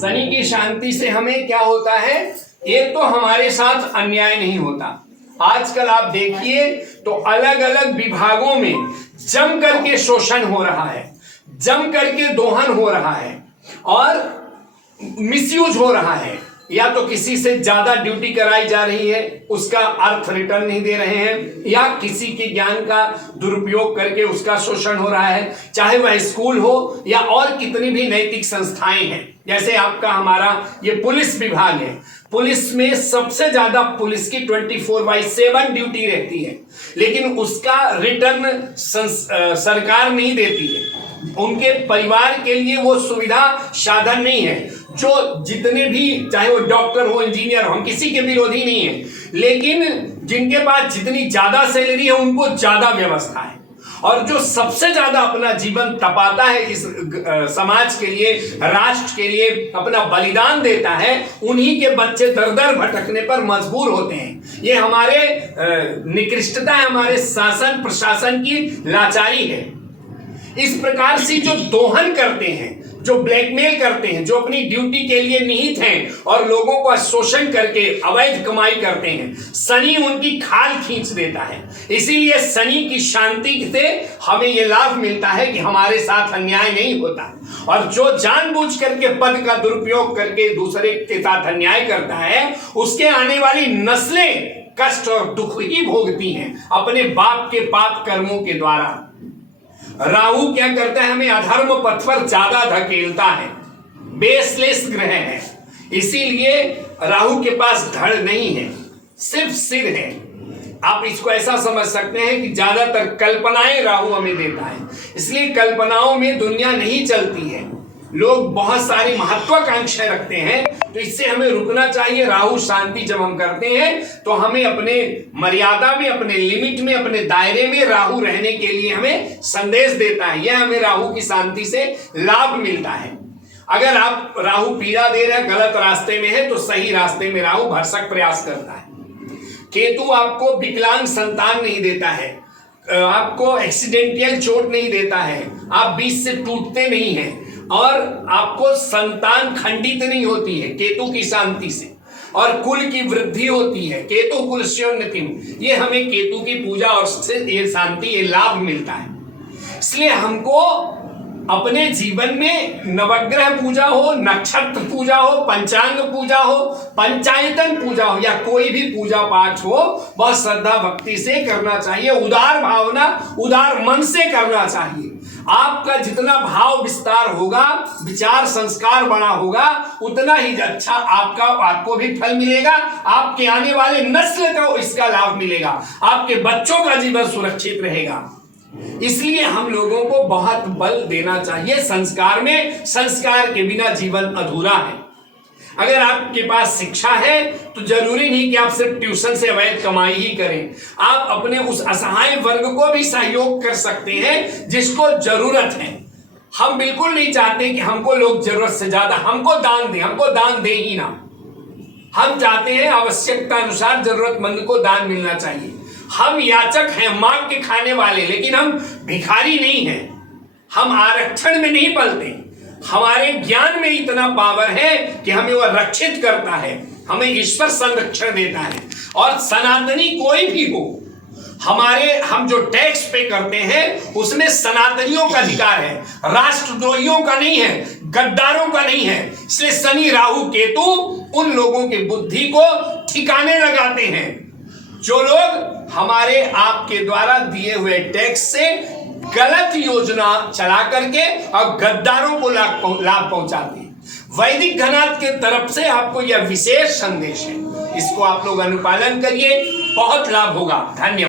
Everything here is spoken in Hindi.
शनि की शांति से हमें क्या होता है, एक तो हमारे साथ अन्याय नहीं होता। आजकल आप देखिए तो अलग अलग विभागों में जम करके शोषण हो रहा है, जम करके दोहन हो रहा है और मिसयूज हो रहा है। या तो किसी से ज्यादा ड्यूटी कराई जा रही है, उसका अर्थ रिटर्न नहीं दे रहे हैं, या किसी के ज्ञान का दुरुपयोग करके उसका शोषण हो रहा है, चाहे वह स्कूल हो या और कितनी भी नैतिक संस्थाएं हैं। जैसे आपका हमारा ये पुलिस विभाग है, पुलिस में सबसे ज्यादा पुलिस की 24/7 ड्यूटी रहती है, लेकिन उसका रिटर्न सरकार नहीं देती है। उनके परिवार के लिए वो सुविधा साधन नहीं है। जो जितने भी, चाहे वो डॉक्टर हो, इंजीनियर हो, हम किसी के विरोधी नहीं है, लेकिन जिनके पास जितनी ज्यादा सैलरी है उनको ज्यादा व्यवस्था है, और जो सबसे ज्यादा अपना जीवन तपाता है इस समाज के लिए, राष्ट्र के लिए अपना बलिदान देता है, उन्हीं के बच्चे दर दर भटकने पर मजबूर होते हैं। ये हमारे निकृष्टता है, हमारे शासन प्रशासन की लाचारी है। इस प्रकार से जो दोहन करते हैं, जो ब्लैकमेल करते हैं, जो अपनी ड्यूटी के लिए निहित हैं और लोगों का शोषण करके अवैध कमाई करते हैं, शनि उनकी खाल खींच देता है। इसीलिए शनि की शांति से हमें यह लाभ मिलता है कि हमारे साथ अन्याय नहीं होता, और जो जानबूझ करके पद का दुरुपयोग करके दूसरे के साथ अन्याय करता है, उसके आने वाली नस्लें कष्ट और दुख ही भोगती हैं अपने बाप के पाप कर्मों के द्वारा। राहु क्या करता है, हमें अधर्म पथ पर ज्यादा धकेलता है, बेसलेस ग्रह है, इसीलिए राहु के पास धड़ नहीं है, सिर्फ सिर है। आप इसको ऐसा समझ सकते हैं कि ज्यादातर कल्पनाएं राहु हमें देता है, इसलिए कल्पनाओं में दुनिया नहीं चलती है। लोग बहुत सारी महत्वाकांक्षाएं रखते हैं, तो इससे हमें रुकना चाहिए। राहु शांति जब हम करते हैं तो हमें अपने मर्यादा में, अपने लिमिट में, अपने दायरे में राहु रहने के लिए हमें संदेश देता है। यह हमें राहु की शांति से लाभ मिलता है। अगर आप राहु पीड़ा दे रहे हैं, गलत रास्ते में है, तो सही रास्ते में राहु भरसक प्रयास करता है। केतु आपको विकलांग संतान नहीं देता है, आपको एक्सीडेंटियल चोट नहीं देता है, आप बीच से टूटते नहीं हैं, और आपको संतान खंडित नहीं होती है केतु की शांति से, और कुल की वृद्धि होती है। केतु कुलस्योन्नति, ये हमें केतु की पूजा और से ये शांति, ये लाभ मिलता है। इसलिए हमको अपने जीवन में नवग्रह पूजा हो, नक्षत्र पूजा हो, पंचांग पूजा हो, पंचायतन पूजा हो, या कोई भी पूजा पाठ हो, बहुत श्रद्धा भक्ति से करना चाहिए, उदार भावना, उदार मन से करना चाहिए। आपका जितना भाव विस्तार होगा, विचार संस्कार बड़ा होगा, उतना ही अच्छा आपको भी फल मिलेगा, आपके आने वाले नस्ल को इसका लाभ मिलेगा, आपके बच्चों का जीवन सुरक्षित रहेगा। इसलिए हम लोगों को बहुत बल देना चाहिए संस्कार में। संस्कार के बिना जीवन अधूरा है। अगर आपके पास शिक्षा है तो जरूरी नहीं कि आप सिर्फ ट्यूशन से अवैध कमाई ही करें, आप अपने उस असहाय वर्ग को भी सहयोग कर सकते हैं जिसको जरूरत है। हम बिल्कुल नहीं चाहते कि हमको लोग जरूरत से ज्यादा हमको दान दें, हमको दान दे ही ना। हम चाहते हैं आवश्यकता अनुसार जरूरतमंद को दान मिलना चाहिए। हम याचक हैं, मांग के खाने वाले, लेकिन हम भिखारी नहीं हैं। हम आरक्षण में नहीं पलते। हमारे ज्ञान में इतना पावर है कि हमें वह रक्षित करता है, हमें ईश्वर संरक्षण देता है। और सनातनी कोई भी हो, हम जो टैक्स पे करते हैं उसमें सनातनियों का अधिकार है, राष्ट्रद्रोहियों का नहीं है, गद्दारों का नहीं है। इसलिए शनि राहु केतु उन लोगों की बुद्धि को ठिकाने लगाते हैं जो लोग हमारे आपके द्वारा दिए हुए टैक्स से गलत योजना चला करके और गद्दारों को लाभ पहुंचाते हैं। वैदिक घनाथ के तरफ से आपको यह विशेष संदेश है, इसको आप लोग अनुपालन करिए, बहुत लाभ होगा। धन्यवाद।